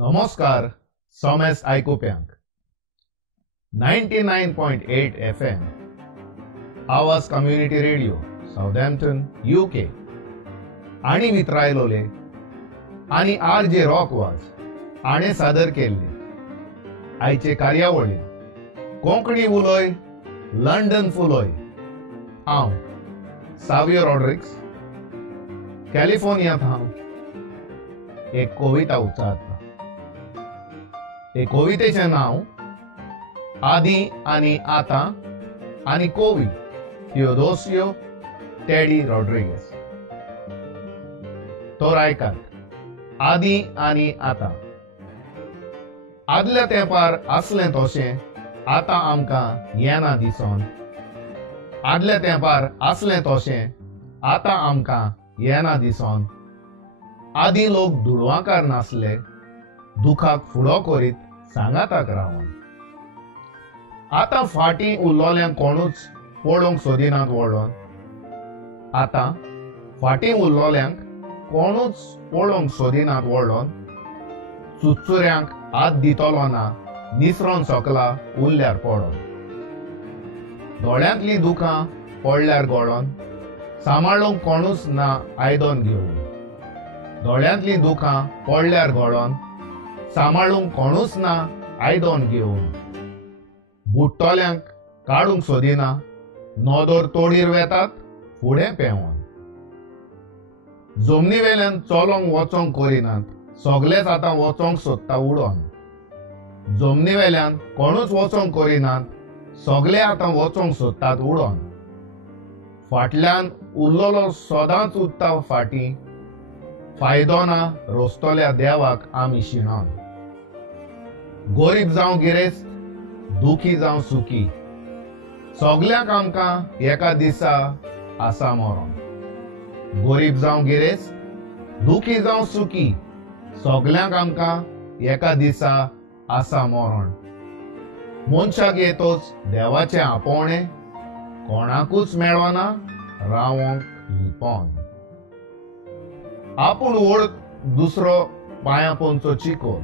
नमस्कार Soames आयकुप्यांक 99.8 FM आवाज community radio Southampton UK आणि वितरायलोले आणि RJ रॉकवाज हाणें सादर केल्ले आयचे कार्यावळी कोंकणी उलोय लंडन फुलोय हांव सावियो रॉड्रिक्स कॅलिफोर्नियांत हांव एक कविता उच्चारता। हे कवितेचे नाव आदी आणि आता आणि कोवी थियोदोसियो टेडी रॉड्रिगेज। तो ऐकात आदी आणि आता। आदल्या तेंपार असले तशें आता आमकां येना दिसोन। आदल्या तेंपार असले तशें आता आमकां येना दिसोन। आदी लोक दुडवांकार नासले दुखाक फुडो करीत सांगाताक रावन। आता फाटीं उरलोल्यांक कोणूच पळोवंक सोदिनात वळोन। आता फाटीं उरलोल्यांक कोणूच पळोवंक सोदिनात वळोन। चुचुऱ्यांक हात दितलो ना निसरोन सोकला उरल्यार पडोन। दोळ्यांतलीं दुखां पडल्यार गळोन सांबाळूंक कोणूच ना आयदन घेवन। दोळ्यांतलीं दुखां पडल्यार गळोन सांबाळूंक कोणूच ना आयदन घेवन। बुडटोल्यांक काडूंक सोदिना नोदोर तोडीर वेतात फुडें पेंवोन। जमनी वेल्यान चलोंक वचोंक करिनात सोगलेच आतां वचोंक सोदता उडोन। जमनी वेल्यान कोणूच वचोंक करिनात सोगले आतां वचोंक सोदतात उडोन। फाटल्यान उरलोलो सदांच उरता फाटीं फायदो ना रोस्तोल्या देवाक आमी शिणोन। गरीब जावं गिरेस्त दुखी जावं सुखी सोगल्यांक आमकां एका दिसा आसा मरोन। गरीब जावं गिरेस्त दुखी जावं सुखी सोगल्यांक आमकां एका दिसा आसा मरोन। मनशाक येतोच देवाचें आपोवणें कोणाकूच मेळना रावोंक लिपोन। आपूण वड दुसरो पांयां पोंदचो चिकोल।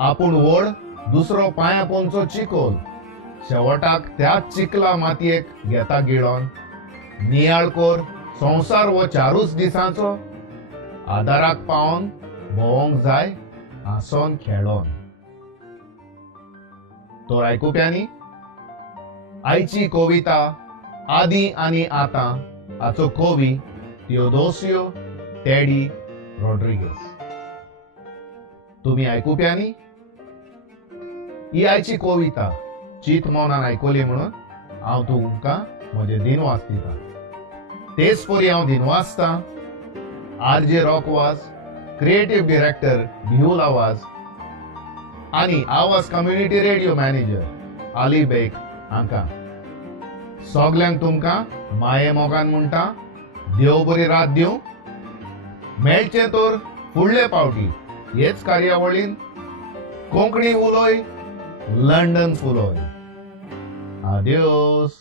आपूण वड दुसरो पांयां पोंदचो चिकोल शेवटाक त्याच चिकला मातयेक घेता गिळोन। नियाळ कोर संवसार वो चारूच दिसांचो आदाराक पावोन भोवोंक जाय हांसोन खेळोन। तो आयकुप्यांनी आयची कविता आदी आणि आता हाचो कवी थियोदोसियो टेडी रॉड्रिगेज। तुम्ही आयकुप्यांनी ही आयची कविता चित मौनान आयकोली म्हणून हांव तुमकां म्हजे दिनवास दिता। तेच परी हांव दिनवासता RJ रॉकवाज क्रिएटिव्ह डिरेक्टर बिहुल आवाज आणि Awaaz community radio manager Ali Beg हांकां सोगल्यांक तुमकां माये मोगान म्हणटा देव बरी रात दिवं। मेळचें तर फुडले पावटी हेच कार्यावळीन कोंकणी उलोय लंडन फुलोय। आदियोस।